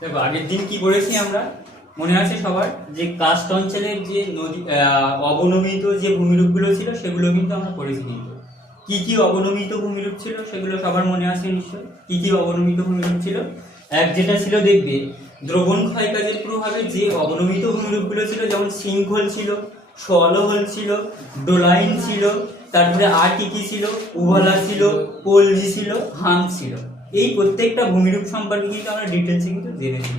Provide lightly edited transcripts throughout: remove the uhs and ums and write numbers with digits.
দেখো আগের দিন কি পড়েছি আমরা, মনে আছে সবার, যে কাস্ট অঞ্চলের যে নদী অবনমিত যে ভূমিরূপগুলো ছিল সেগুলো কিন্তু আমরা পড়েছি। কিন্তু কি কি অবনমিত ভূমিরূপ ছিল সেগুলো সবার মনে আছে নিশ্চয়। কি কি অবনমিত ভূমিরূপ ছিল? এক যেটা ছিল দেখবে দ্রবণ ক্ষয়কাজের প্রভাবে যে অবনমিত ভূমিরূপগুলো ছিল, যেমন সিঙ্কহোল ছিল, সলহোল ছিল, ডোলাইন ছিল, তারপরে আর কি কি ছিল, উভালা ছিল, পলজি ছিল, হাম ছিল। এই প্রত্যেকটা ভূমিরূপ সম্পর্কে কিন্তু আমরা ডিটেলসে কিন্তু জেনেছি।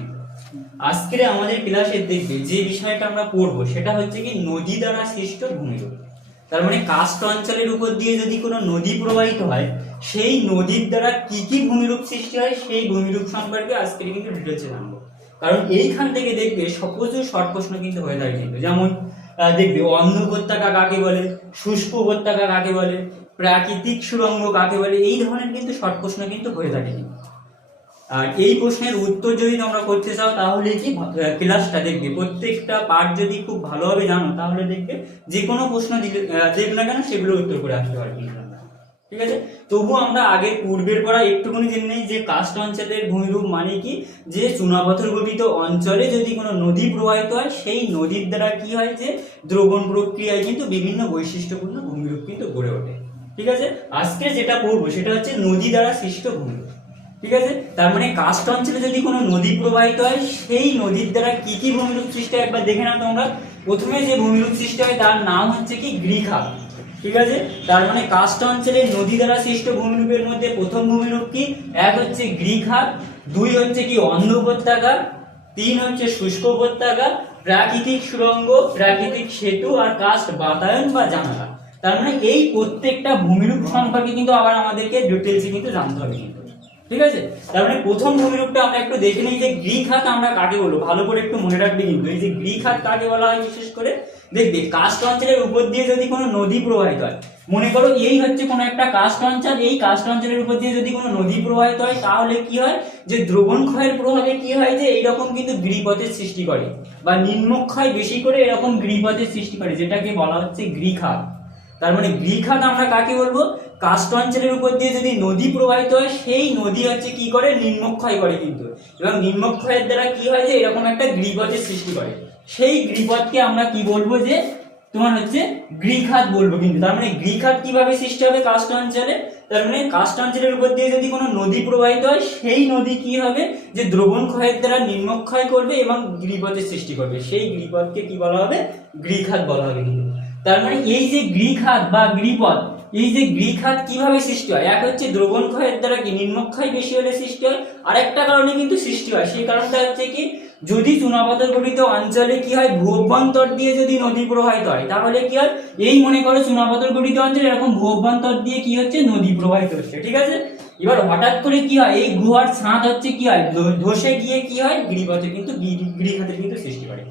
আজকের আমাদের ক্লাসে দেখবে যে বিষয়টা আমরা পড়বো সেটা হচ্ছে কি নদী দ্বারা সৃষ্ট ভূমিরূপ। তার মানে কাস্ট অঞ্চলের উপর দিয়ে যদি কোনো নদী প্রবাহিত হয় সেই নদীর দ্বারা কি কি ভূমিরূপ সৃষ্টি হয় সেই ভূমিরূপ সম্পর্কে আজকে কিন্তু ডিটেলসে জানবো। কারণ এইখান থেকে দেখবে প্রচুর শর্ট প্রশ্ন কিন্তু হয়ে থাকে কিন্তু, যেমন দেখবে অন্ধ উপত্যকা কাকে বলে, শুষ্ক উপত্যকা কাকে বলে, প্রাকৃতিক সুড়ঙ্গ কাকে বলে, এই ধরনের কিন্তু শর্ট প্রশ্ন কিন্তু হয়ে থাকে। আর এই প্রশ্নের উত্তর যদি তোমরা করতে চাও তাহলে কি ক্লাসটা দেখবে, প্রত্যেকটা পার্ট যদি খুব ভালোভাবে জানো তাহলে দেখবে যে কোনো প্রশ্ন দেখ না কেন সেগুলো উত্তর করে আসতে পারবে। ঠিক আছে, তবু আমরা আগের পূর্বের পড়া একটুখানি জেনে নেই যে কাস্ট অঞ্চলের ভূমিরূপ মানে কি, যে চুনাপাথর গঠিত অঞ্চলে যদি কোনো নদী প্রবাহিত হয় সেই নদীর দ্বারা কি হয়, যে দ্রবণ প্রক্রিয়ায় কিন্তু বিভিন্ন বৈশিষ্ট্যপূর্ণ ভূমিরূপ কিন্তু গড়ে ওঠে। ঠিক আছে, আজকে যেটা পড়বো সেটা হচ্ছে নদী দ্বারা সৃষ্ট ভূমিরূপ। ঠিক আছে, তার মানে কাস্ট অঞ্চলে যদি কোনো নদী প্রবাহিত হয় সেই নদীর দ্বারা কি কি ভূমিরূপ সৃষ্টি হয় একবার দেখে নাও তোমরা। প্রথমে যে ভূমিরূপ সৃষ্টি হয় তার নাম হচ্ছে কি গ্রীখাত। ঠিক আছে, তার মানে কাস্ট অঞ্চলের নদী দ্বারা সৃষ্ট ভূমিরূপের মধ্যে প্রথম ভূমিরূপ কি, এক হচ্ছে গ্রীখাত, দুই হচ্ছে কি অন্ধ উপত্যকা, তিন হচ্ছে শুষ্ক উপত্যকা, প্রাকৃতিক সুড়ঙ্গ, প্রাকৃতিক সেতু, আর কাস্ট বাতায়ন বা জানালা। তার মানে এই প্রত্যেকটা ভূমিরূপ সম্পর্কে কিন্তু আবার আমাদেরকে ডিটেইলসে কিন্তু জানতে হবে কিন্তু। ঠিক আছে, তার মানে প্রথম ভূমিরূপটা আমরা একটু দেখে নিই যে গ্রীখাত আমরা কাকে বলবো, ভালো করে একটু মনে রাখবে কিন্তু। এই যে গ্রীখাত কাকে বলা হয় বিশেষ করে দেখবে কাস্ট অঞ্চলের উপর দিয়ে যদি কোনো নদী প্রবাহিত হয়, মনে করো এই হচ্ছে কোনো একটা কাস্ট অঞ্চল, এই কাস্ট অঞ্চলের উপর দিয়ে যদি কোনো নদী প্রবাহিত হয় তাহলে কি হয়, যে দ্রবণ ক্ষয়ের প্রভাবে কি হয়, যে এইরকম কিন্তু গিরিপথের সৃষ্টি করে বা নিম্নক্ষয় বেশি করে এরকম গিরিপথের সৃষ্টি করে, যেটাকে বলা হচ্ছে গ্রীখাত। তার মানে গ্রীখাত আমরা কাকে বলবো, কাস্ট অঞ্চলের উপর দিয়ে যদি নদী প্রবাহিত হয় সেই নদী হচ্ছে কি করে, নিম্নক্ষয় করে কিন্তু, এবং নিম্নক্ষয়ের দ্বারা কি হয়, যে এরকম একটা গিরিপথের সৃষ্টি করে। সেই গিরিপথকে আমরা কি বলবো, যে তোমার হচ্ছে গ্রীখাত বলবো কিন্তু। তার মানে গ্রীখাত কিভাবে সৃষ্টি হবে কাস্ট অঞ্চলে, তার মানে কাস্ট অঞ্চলের উপর দিয়ে যদি কোনো নদী প্রবাহিত হয় সেই নদী কি হবে, যে দ্রবণ ক্ষয়ের দ্বারা নিম্নক্ষয় করবে এবং গিরিপথের সৃষ্টি করবে, সেই গিরিপথকে কি বলা হবে, গ্রীখাত বলা হবে কিন্তু। তার মানে এই যে গ্রীখাত বা গিরিপথ, এই যে গ্রীখাত কিভাবে সৃষ্টি হয়, এক হচ্ছে দ্রবণ ক্ষয়ের দ্বারা কি নিম্নক্ষয় বেশি হলে সৃষ্টি হয়, আরেকটা কারণে কিন্তু সৃষ্টি হয়, সেই কারণটা হচ্ছে কি, যদি চুনাপাথর গঠিত অঞ্চলে কি হয়, ভূঅভ্যন্তর দিয়ে যদি নদী প্রবাহিত হয় তাহলে কি হয়, এই মনে করো চুনাপাথর গঠিত অঞ্চলে এরকম ভূঅভ্যন্তর দিয়ে কি হচ্ছে, নদী প্রবাহিত হচ্ছে। ঠিক আছে, এবার হঠাৎ করে কি হয়, এই গুহার ছাদ হচ্ছে কি হয়, ধসে গিয়ে কি হয়, গিরিপথে কিন্তু গিরিখাতের কিন্তু সৃষ্টি করে।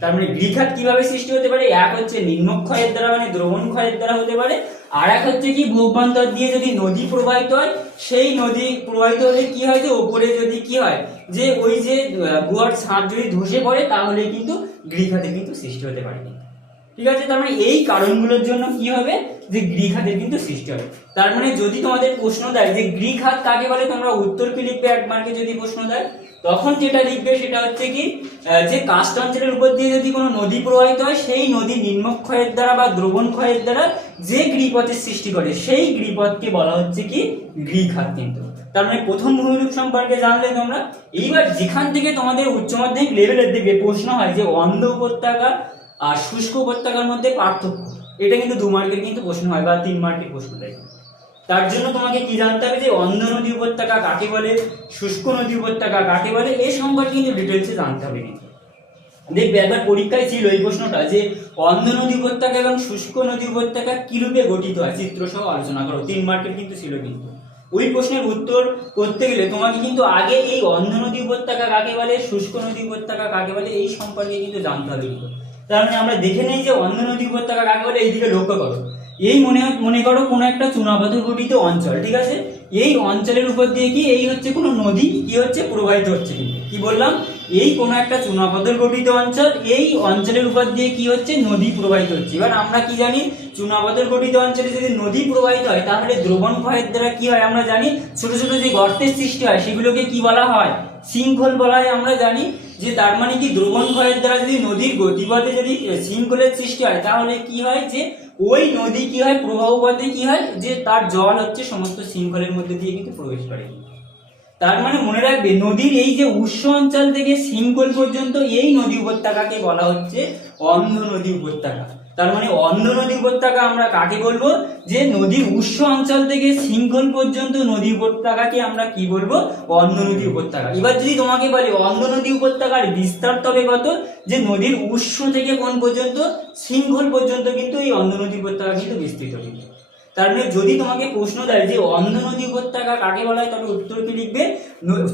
তার মানে গ্রীখাত কিভাবে সৃষ্টি হতে পারে, এক হচ্ছে নিম্নক্ষয়ের দ্বারা মানে দ্রবণ ক্ষয়ের দ্বারা হতে পারে, আর এক হচ্ছে কি ভূঅভ্যন্তর দিয়ে যদি নদী প্রবাহিত হয় সেই নদী প্রবাহিত হলে কি হয়, যে ওপরে যদি কি হয়, যে ওই যে গুহার ছাদ যদি ধসে পড়ে তাহলে কিন্তু গ্রীখাতের কিন্তু সৃষ্টি হতে পারে। ঠিক আছে, তার মানে এই কারণগুলোর জন্য কি হবে, যে গ্রীখাতের কিন্তু সৃষ্টি হবে। তার মানে যদি তোমাদের প্রশ্ন দেয় যে গ্রীখাত কাকে বলে, তোমরা উত্তর কি লিখবে, এক মার্কে যদি প্রশ্ন দেয় তখন যেটা লিখবে সেটা হচ্ছে কি, যে কাস্ট অঞ্চলের উপর দিয়ে যদি কোনো নদী প্রবাহিত হয় সেই নদী নিম্নক্ষয়ের দ্বারা বা দ্রবণ ক্ষয়ের দ্বারা যে গিরিপথের সৃষ্টি করে সেই গিরিপথকে বলা হচ্ছে কি, গ্রীখাত কিন্তু। তার মানে প্রথম ভূমিরূপ সম্পর্কে জানলে তোমরা। এইবার যেখান থেকে তোমাদের উচ্চ মাধ্যমিক লেভেলের দিকে প্রশ্ন হয় যে অন্ধ উপত্যকা আর শুষ্ক উপত্যকার মধ্যে পার্থক্য, এটা কিন্তু 2 মার্কের কিন্তু প্রশ্ন হয় বা 3 মার্কের প্রশ্ন দেয়। তার জন্য তোমাকে কি জানতে হবে, যে অন্ধ নদী উপত্যকা কাকে বলে, শুষ্ক নদী উপত্যকা কাকে বলে, এই সম্পর্কে কিন্তু ডিটেইলসে জানতে হবে কিন্তু। দেখবে একবার পরীক্ষায় ছিল এই প্রশ্নটা, যে অন্ধ নদী উপত্যকা এবং শুষ্ক নদী উপত্যকা কি রূপে গঠিত হয়, চিত্র সহ আলোচনা করো, 3 মার্কের কিন্তু ছিল কিন্তু। ওই প্রশ্নের উত্তর করতে গেলে তোমাকে কিন্তু আগে এই অন্ধ নদী উপত্যকা কাকে বলে, শুষ্ক নদী উপত্যকা কাকে বলে, এই সম্পর্কে কিন্তু জানতে হবে কিন্তু। তার মানে আমরা দেখে নেই যে অন্ধ নদী উপত্যকা কাকে বলে, এইদিকে লক্ষ্য করো। এই মনে করো কোনো একটা চুনাপাথর গঠিত অঞ্চল, ঠিক আছে, এই অঞ্চলের উপর দিয়ে কি, এই হচ্ছে কোনো নদী কি হচ্ছে, প্রবাহিত হচ্ছে কিন্তু। কি বললাম, এই কোনো একটা চুনাপাথর গঠিত অঞ্চল, এই অঞ্চলের উপর দিয়ে কি হচ্ছে, নদী প্রবাহিত হচ্ছে। এবার আমরা কি জানি, চুনাপাথর গঠিত অঞ্চলে যদি নদী প্রবাহিত হয় তাহলে দ্রবণ ক্ষয়ের দ্বারা কি হয় আমরা জানি, ছোট ছোট যে গর্তের সৃষ্টি হয় সেগুলোকে কি বলা হয়, শৃঙ্খল বলা হয়। আমরা জানি যে তার মানে কি, দ্রবণ ক্ষয়ের দ্বারা যদি নদীর গতিপথে যদি শৃঙ্খলের সৃষ্টি হয় তাহলে কি হয়, যে ওই নদী কি হয়, প্রবাহ পথে কি হয়, যে তার জল হচ্ছে সমস্ত শৃঙ্খলের মধ্যে দিয়ে কিন্তু প্রবেশ করে। তার মানে মনে রাখবে, নদীর এই যে উৎস অঞ্চল থেকে শৃঙ্খল পর্যন্ত এই নদী উপত্যকাকে বলা হচ্ছে অন্ধ নদী উপত্যকা। তার মানে অন্ধ নদী উপত্যকা আমরা কাকে বলবো, যে নদীর উৎস অঞ্চল থেকে শৃঙ্খল পর্যন্ত নদী উপত্যকাকে আমরা কি বলবো, অন্ধ নদী উপত্যকা। এবার যদি তোমাকে বলে অন্ধ নদী উপত্যকার বিস্তার তবে কত, যে নদীর উৎস থেকে কোন পর্যন্ত, শৃঙ্খল পর্যন্ত কিন্তু এই অন্ধ নদী উপত্যকা কিন্তু বিস্তৃত। তার মানে যদি তোমাকে প্রশ্ন দেয় যে অন্ধ নদী উপত্যকা কাকে বলা হয়, তবে উত্তর কি লিখবে,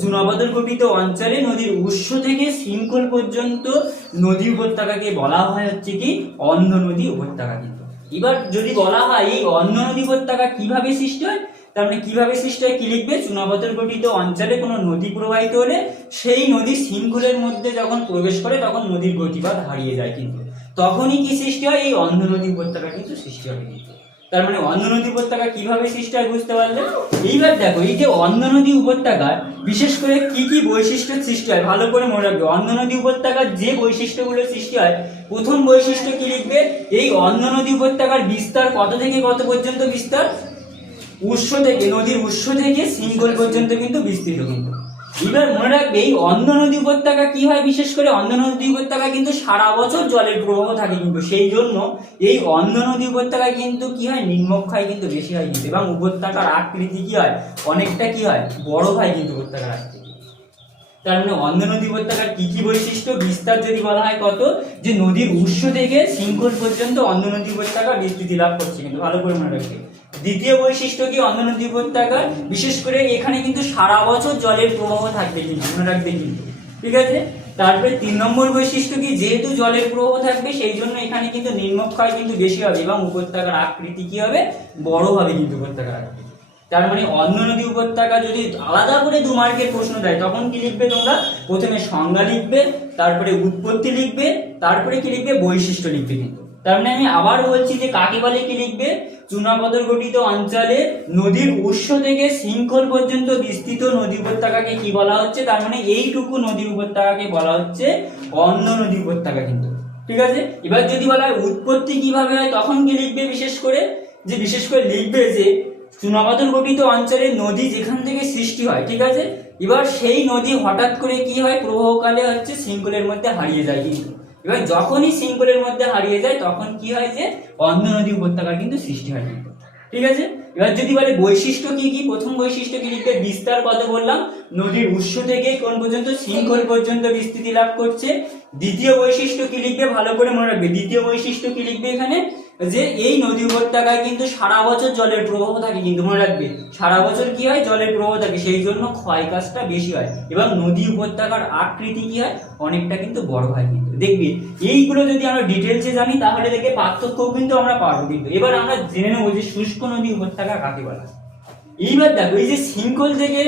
চুনাপাথর গঠিত অঞ্চলে নদীর উৎস থেকে শৃঙ্খল পর্যন্ত নদী উপত্যকাকে বলা হয় হচ্ছে কি, অন্ধ নদী উপত্যকা। কিন্তু এবার যদি বলা হয় এই অন্ধ নদী উপত্যকা কিভাবে সৃষ্টি হয়, তার মানে কিভাবে সৃষ্টি হয় কি লিখবে, চুনাপাথর গঠিত অঞ্চলে কোনো নদী প্রবাহিত হলে সেই নদী শৃঙ্খলের মধ্যে যখন প্রবেশ করে তখন নদীর গতিপথ হারিয়ে যায়, কিন্তু তখনই কি সৃষ্টি হয়, এই অন্ধ নদী উপত্যকা কিন্তু সৃষ্টি হবে। কিন্তু তার মানে অন্ধ নদী উপত্যকা কিভাবে সৃষ্টি হয় বুঝতে পারলে। এইবার দেখো, এই যে অন্ধ নদী উপত্যকার বিশেষ করে কি কি বৈশিষ্ট্য সৃষ্টি হয় ভালো করে মনে রাখবে। অন্ধ নদী উপত্যকার যে বৈশিষ্ট্যগুলো সৃষ্টি হয়, প্রথম বৈশিষ্ট্য কি লিখবে, এই অন্ধ নদী উপত্যকার বিস্তার কত থেকে কত পর্যন্ত বিস্তার, উৎস থেকে, নদীর উৎস থেকে শৃঙ্খল পর্যন্ত কিন্তু বিস্তৃত। কিন্তু এবার মনে রাখবে, এই অন্ধ নদী উপত্যকা কি হয়, বিশেষ করে অন্ধ নদী উপত্যকা কিন্তু সারা বছর জলের প্রবাহ থাকে, কিন্তু সেই জন্য এই অন্ধ নদী উপত্যকায় কিন্তু কি হয়, নিম্নক্ষয় কিন্তু বেশি হয় কিন্তু, এবং উপত্যকার আকৃতি কি হয়, অনেকটা কি হয়, বড় হয় কিন্তু উপত্যকার আকৃতি। তার মানে অন্ধ নদী উপত্যকার কি কি বৈশিষ্ট্য, বিস্তার যদি বলা হয় কত, যে নদীর উৎস থেকে শৃঙ্খল পর্যন্ত অন্ধ নদী উপত্যকা বিস্তৃতি লাভ করছে, কিন্তু ভালো করে মনে রাখবে। দ্বিতীয় বৈশিষ্ট্য কি অন্ধ নদী উপত্যকার, বিশেষ করে এখানে কিন্তু সারা বছর জলের প্রবাহ থাকবে, কিন্তু মনে রাখবে কিন্তু, ঠিক আছে। তারপরে 3 নম্বর বৈশিষ্ট্য কি, যেহেতু জলের প্রবাহ থাকবে সেই জন্য এখানে কিন্তু নিম্নক্ষয় কিন্তু বেশি হবে, এবং উপত্যকার আকৃতি কি হবে, বড় হবে কিন্তু উপত্যকার আকৃতি। তার মানে অন্ধ নদী উপত্যকা যদি আলাদা করে 2 মার্কের প্রশ্ন দেয় তখন কি লিখবে তোমরা, প্রথমে সংজ্ঞা লিখবে, তারপরে উৎপত্তি লিখবে, তারপরে কি লিখবে, বৈশিষ্ট্য লিখবে। কিন্তু তার মানে আমি আবার বলছি যে কাকে বলে কি লিখবে, চুনাপাথর গঠিত অঞ্চলে নদীর উৎস থেকে শৃঙ্খল পর্যন্ত বিস্তৃত নদী উপত্যকাকে কি বলা হচ্ছে, তার মানে এইটুকু নদী উপত্যকাকে বলা হচ্ছে অন্ধ নদী উপত্যকা। কিন্তু ঠিক আছে। এবার যদি বলা হয় উৎপত্তি কিভাবে হয় তখন কি লিখবে, বিশেষ করে লিখবে যে চুনাপাথর গঠিত অঞ্চলে নদী যেখান থেকে সৃষ্টি হয়, ঠিক আছে, এবার সেই নদী হঠাৎ করে কি হয়, প্রবাহকালে হচ্ছে শৃঙ্খলের মধ্যে হারিয়ে যায়। কিন্তু এবার যখনই শৃঙ্খলের মধ্যে হারিয়ে যায় তখন কি হয়, যে অন্ধ নদী উপত্যকার কিন্তু সৃষ্টি হয়। ঠিক আছে। এবার যদি বলে বৈশিষ্ট্য কি কি, প্রথম বৈশিষ্ট্য কি লিখবে, বিস্তার কত বললাম, নদীর উৎস থেকে কোন পর্যন্ত, শৃঙ্খল পর্যন্ত বিস্তৃতি লাভ করছে। দ্বিতীয় বৈশিষ্ট্য কি লিখবে, ভালো করে মনে রাখবে, দ্বিতীয় বৈশিষ্ট্য কি লিখবে এখানে, যে এই নদী উপত্যকায় কিন্তু সারা বছর জলের প্রবাহ থাকে, কিন্তু মনে রাখবে সারা বছর কি হয়, জলের প্রবাহ থাকে, সেই জন্য ক্ষয় কাজটা বেশি হয়, এবং নদী উপত্যকার আকৃতি কি হয়, অনেকটা কিন্তু বড় হয়। কিন্তু দেখবি এইগুলো যদি আমরা ডিটেলসে জানি তাহলে দেখে পার্থক্য কিন্তু আমরা পারবো। কিন্তু এবার আমরা জেনে নেবো যে শুষ্ক নদী উপত্যকা কাকে বলা। এইবার দেখো, এই যে শৃঙ্খল থেকে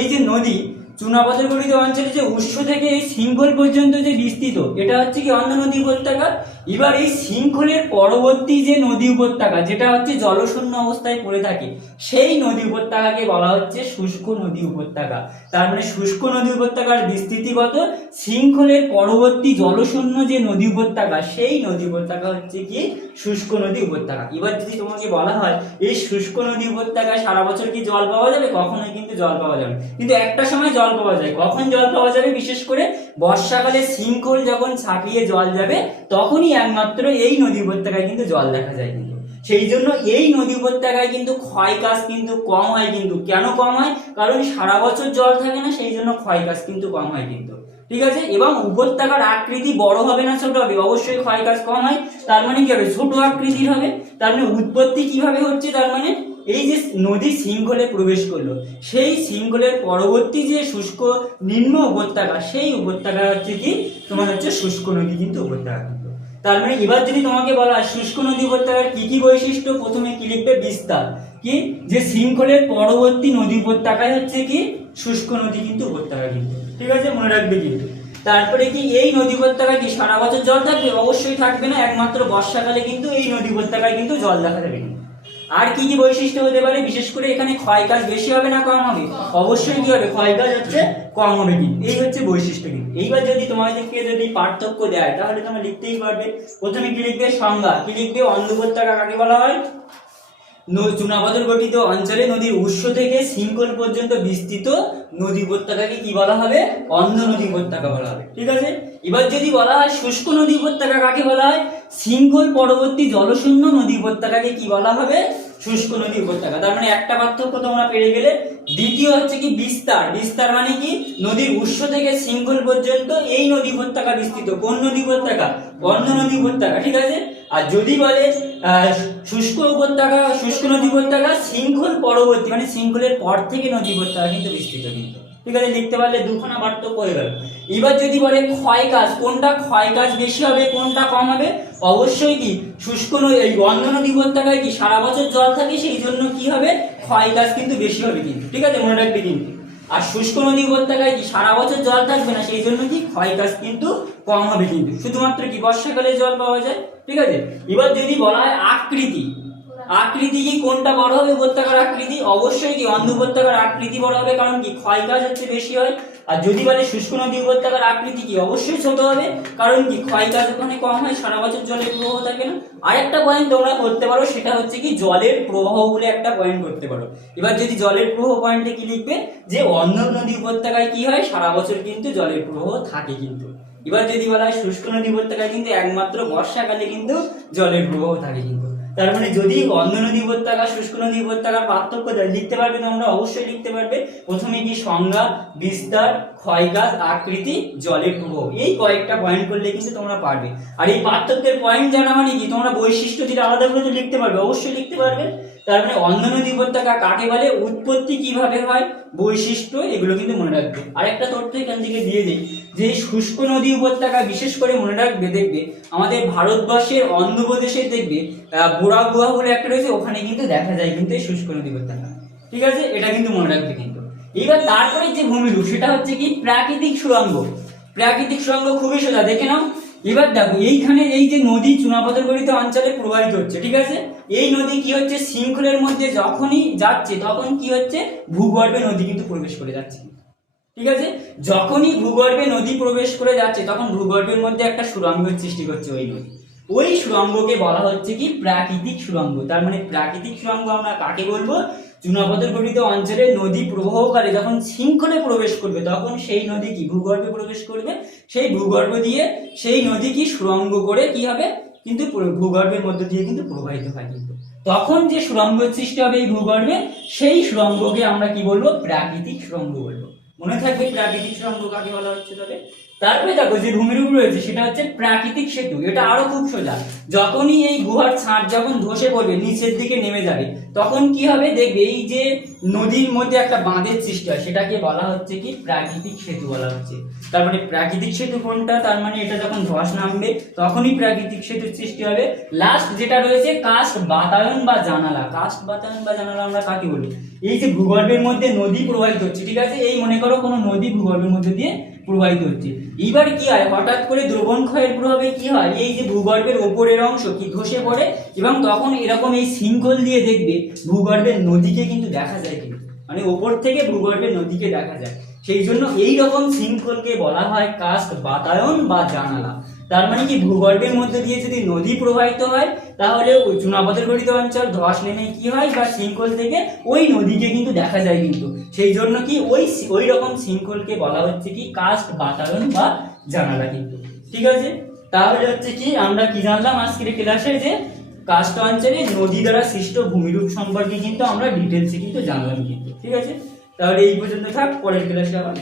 এই যে নদী চুনাপাথর গঠিত অঞ্চলে যে উৎস থেকে এই শৃঙ্খল পর্যন্ত যে বিস্তৃত, এটা হচ্ছে কি অন্ধ নদী উপত্যকা। এবার এই শৃঙ্খলের পরবর্তী যে নদী উপত্যকা, যেটা হচ্ছে জলশূন্য অবস্থায় পড়ে থাকে, সেই নদী উপত্যকাকে বলা হচ্ছে শুষ্ক নদী উপত্যকা। তার মানে শুষ্ক নদী উপত্যকার বিস্তৃতি কত, শৃঙ্খলের পরবর্তী জলশূন্য যে নদী উপত্যকা, সেই নদী উপত্যকা হচ্ছে কি শুষ্ক নদী উপত্যকা। এবার যদি তোমাকে বলা হয় এই শুষ্ক নদী উপত্যকায় সারা বছর কি জল পাওয়া যাবে, কখনোই কিন্তু জল পাওয়া যাবে, কিন্তু একটা সময় জল পাওয়া যায়। কখন জল পাওয়া যাবে, বিশেষ করে বর্ষাকালে শৃঙ্খল যখন ছাপিয়ে জল যাবে তখনই একমাত্র এই নদী উপত্যকায় কিন্তু জল দেখা যায়। কিন্তু সেই জন্য এই নদী উপত্যকায় কিন্তু ক্ষয় কাজ কিন্তু কম হয়। কিন্তু কেন কম হয়, কারণ সারা বছর জল থাকে না, সেই জন্য ক্ষয় কাজ কিন্তু কম হয়। কিন্তু ঠিক আছে। এবং উপত্যকার আকৃতি বড় হবে না ছোট হবে, অবশ্যই ক্ষয় কাজ কম হয়। তার মানে কি হবে, ছোট আকৃতির হবে। তার মানে উৎপত্তি কিভাবে হচ্ছে, তার মানে এই যে নদী শৃঙ্খলে প্রবেশ করলো, সেই শৃঙ্খলের পরবর্তী যে শুষ্ক নিম্ন উপত্যকা, সেই উপত্যকা হচ্ছে কি তোমার হচ্ছে শুষ্ক নদী কিন্তু উপত্যকা। কিন্তু তার মানে এবার যদি তোমাকে বলা শুষ্ক নদী উপত্যকার কি কি বৈশিষ্ট্য, প্রথমে কি লিখবে, বিস্তার কি, যে শৃঙ্খলের পরবর্তী নদী উপত্যকায় হচ্ছে কি শুষ্ক নদী কিন্তু উপত্যকা। কিন্তু ঠিক আছে, মনে রাখবে। কিন্তু তারপরে কি এই নদী উপত্যকায় কি সারা বছর জল থাকবে? অবশ্যই থাকবে না, একমাত্র বর্ষাকালে কিন্তু এই নদী উপত্যকায় কিন্তু জল দেখা যাবে। আর কি কি বৈশিষ্ট্য হতে পারে? বিশেষ করে এখানে ক্ষয়কাজ বেশি হবে না কম হবে? অবশ্যই কি হবে, ক্ষয়কাজ হচ্ছে কম হবে। কিন্তু এই হচ্ছে বৈশিষ্ট্য। কিন্তু এইবার যদি তোমাদেরকে যদি পার্থক্য দেয় তাহলে তোমরা লিখতেই পারবে। প্রথমে কি লিখবে? সংজ্ঞা। কি লিখবে? অন্ধ উপত্যকা কাকে বলা হয়? চুনাপাথর গঠিত অঞ্চলে নদীর উৎস থেকে শৃঙ্খল পর্যন্ত বিস্তৃত নদী উপত্যকাকে কি বলা হবে? অন্ধ নদী উপত্যকা বলা হবে। ঠিক আছে। এবার যদি বলা হয় শুষ্ক নদী উপত্যকা কাকে বলা হয়? শৃঙ্খল পরবর্তী জলশূন্য নদী উপত্যকাকে কি বলা হবে? শুষ্ক নদী উপত্যকা। তার মানে একটা পার্থক্য তোমরা পেরে গেলে। দ্বিতীয় হচ্ছে কি বিস্তার। বিস্তার মানে কি? নদীর উৎস থেকে শৃঙ্খল পর্যন্ত এই নদী উপত্যকা বিস্তৃত। কোন নদী উপত্যকা? অন্ধ নদী উপত্যকা। ঠিক আছে। আর যদি বলে শুষ্ক উপত্যকা, শুষ্ক নদী উপত্যকা শৃঙ্খল পরবর্তী মানে শৃঙ্খলের পর থেকে নদী উপত্যকা কিন্তু বিস্তৃত। কিন্তু ঠিক আছে, লিখতে পারলে দুখানা পার্থক্য হয়ে গেল। এবার যদি বলে ক্ষয় কাজ, কোনটা ক্ষয় কাজ বেশি হবে কোনটা কম হবে? অবশ্যই কি শুষ্ক এই অন্ধ নদী উপত্যকায় কি সারা বছর জল থাকে, সেই জন্য কি হবে? ক্ষয় কাজ কিন্তু বেশি হবে। কিন্তু ঠিক আছে, মনে রাখবে কিন্তু। আর শুষ্ক নদী উপত্যকায় কি সারা বছর জল থাকবে না, সেই জন্য কি ক্ষয় কাজ কিন্তু কম হবে। কিন্তু শুধুমাত্র কি বর্ষাকালে জল পাওয়া যায়। ঠিক আছে। এবার যদি বলা হয় আকৃতি, আকৃতি কি কোনটা বড় হবে? উপত্যকার আকৃতি। অবশ্যই কি অন্ধ উপত্যকার আকৃতি বড় হবে, কারণ কি ক্ষয় কাজ হচ্ছে বেশি হয়। আর যদি বলে শুষ্ক নদী উপত্যকার আকৃতি কি? অবশ্যই ছোট হবে, কারণ কি ক্ষয় কাজ ওখানে কম হয়, সারা বছর জলের প্রবাহ থাকে না। আরেকটা পয়েন্ট তোমরা করতে পারো, সেটা হচ্ছে কি জলের প্রবাহ বলে একটা পয়েন্ট করতে পারো। এবার যদি জলের প্রবাহ পয়েন্টে কি লিখবে? যে অন্ধ নদী উপত্যকায় কি হয়? সারা বছর কিন্তু জলের প্রবাহ থাকে। কিন্তু এবার যদি বলা হয় শুষ্ক নদী উপত্যকায় কিন্তু একমাত্র বর্ষাকালে কিন্তু জলের প্রবাহ থাকে। কিন্তু তার মানে যদি অন্ধ নদী উপত্যকা শুষ্ক নদী উপত্যকার পার্থক্য লিখতে পারবে তোমরা, অবশ্যই লিখতে পারবে। প্রথমে কি সংজ্ঞা, বিস্তার, ক্ষয়কাজ, আকৃতি, জলের প্রবাহ, এই কয়েকটা পয়েন্ট করলে কিন্তু তোমরা পারবে। আর এই পার্থক্যের পয়েন্ট জানা মানে কি তোমরা বৈশিষ্ট্য দিয়ে আলাদা করে লিখতে পারবে, অবশ্যই লিখতে পারবে। তার মানে অন্ধ নদী উপত্যকা কাকে বলে, উৎপত্তি কিভাবে হয়, বৈশিষ্ট্য, এগুলো কিন্তু মনে রাখবে। আরেকটা তথ্য এখান থেকে দিয়ে দিই, যে শুষ্ক নদী উপত্যকা বিশেষ করে মনে রাখবে, দেখবে আমাদের ভারতবর্ষের অন্ধ্রপ্রদেশের দেখবে বোরা গুহা বলে একটা রয়েছে, ওখানে কিন্তু দেখা যায় কিন্তু এই শুষ্ক নদী উপত্যকা। ঠিক আছে, এটা কিন্তু মনে রাখবে। কিন্তু এবার তারপরে যে ভূমিরূপ সেটা হচ্ছে কি প্রাকৃতিক সুড়ঙ্গ। প্রাকৃতিক সুড়ঙ্গ খুবই সোজা, দেখে নাও। এবার দেখো এইখানে এই যে নদী চুনাপাথর গঠিত অঞ্চলে প্রবাহিত হচ্ছে, ঠিক আছে। এই নদী কি হচ্ছে, শৃঙ্খলের মধ্যে যখনই যাচ্ছে তখন কি হচ্ছে, ভূগর্ভে নদী কিন্তু প্রবেশ করে যাচ্ছে। ঠিক আছে, যখনই ভূগর্ভে নদী প্রবেশ করে যাচ্ছে তখন ভূগর্ভের মধ্যে একটা সুড়ঙ্গের সৃষ্টি করছে ওই নদী। ওই সুড়ঙ্গকে বলা হচ্ছে কি প্রাকৃতিক সুড়ঙ্গ। তার মানে প্রাকৃতিক সুড়ঙ্গ আমরা কাকে বলবো? চুনাপাথর গঠিত অঞ্চলে নদী প্রবাহকালে যখন শৃঙ্খলে প্রবেশ করবে তখন সেই নদী কি ভূগর্ভে প্রবেশ করবে, সেই ভূগর্ভ দিয়ে সেই নদী কি সুড়ঙ্গ করে কি হবে, কিন্তু ভূগর্ভের মধ্য দিয়ে কিন্তু প্রবাহিত হয়। কিন্তু তখন যে সুড়ঙ্গ সৃষ্টি হবে এই ভূগর্ভে, সেই সুড়ঙ্গকে আমরা কি বলবো? প্রাকৃতিক সুড়ঙ্গ বলবো। মনে থাকবে প্রাকৃতিক সুড়ঙ্গ কাকে বলা হচ্ছে। তবে তারপরে দেখো যে ভূমিরূপ রয়েছে সেটা হচ্ছে প্রাকৃতিক সেতু। এটা আরো খুব সোজা। যখনই এই গুহার ছাদ যখন ধসে পড়বে, নিচের দিকে নেমে যাবে, তখন কি হবে দেখবে এই যে নদীর মধ্যে একটা বাঁধের সৃষ্টি হয়, সেটাকে বলা হচ্ছে কি প্রাকৃতিক সেতু বলা হচ্ছে। তার মানে প্রাকৃতিক সেতু কোনটা? তার মানে এটা যখন ধস নামবে তখনই প্রাকৃতিক সেতুর সৃষ্টি হবে। লাস্ট যেটা রয়েছে কাস্ট বাতায়ন বা জানালা। কাস্ট বাতায়ন বা জানালা আমরা কাকে বলি? এই যে ভূগর্ভের মধ্যে নদী প্রবাহিত হচ্ছে, ঠিক আছে, এই মনে করো কোনো নদী ভূগর্ভের মধ্যে দিয়ে প্রবাহিত হচ্ছে। এইবার কি হয়, হঠাৎ করে দ্রবণ ক্ষয়ের প্রভাবে কি হয়, এই যে ভূগর্ভের ওপরের অংশ কি ধসে পড়ে, এবং তখন এরকম এই শৃঙ্খল দিয়ে দেখবে ভূগর্ভের নদীকে কিন্তু দেখা যায়। কিন্তু মানে ওপর থেকে ভূগর্ভের নদীকে দেখা যায়। সেই জন্য এই রকম শৃঙ্খলকে বলা হয় কাস্ট বাতায়ন বা জানালা। তার মানে কি ভূগর্ভের মধ্যে দিয়ে যদি নদী প্রবাহিত হয় তাহলে চুনাপাথর গঠিত অঞ্চল ধস নেমে কি হয়, বা শৃঙ্খল থেকে ওই নদীকে কিন্তু দেখা যায়। কিন্তু সেই জন্য কি ওই রকম শৃঙ্খলকে বলা হচ্ছে কি কাস্ট বাতায়ন বা জানালা। কিন্তু ঠিক আছে, তাহলে হচ্ছে কি আমরা কি জানলাম আজকের ক্লাসে, যে কাস্ট অঞ্চলে নদী দ্বারা সৃষ্ট ভূমিরূপ সম্পর্কে কিন্তু আমরা ডিটেলসে কিন্তু জানলাম। কিন্তু ঠিক আছে, তাহলে এই পর্যন্ত থাক, পরের ক্লাসে আবার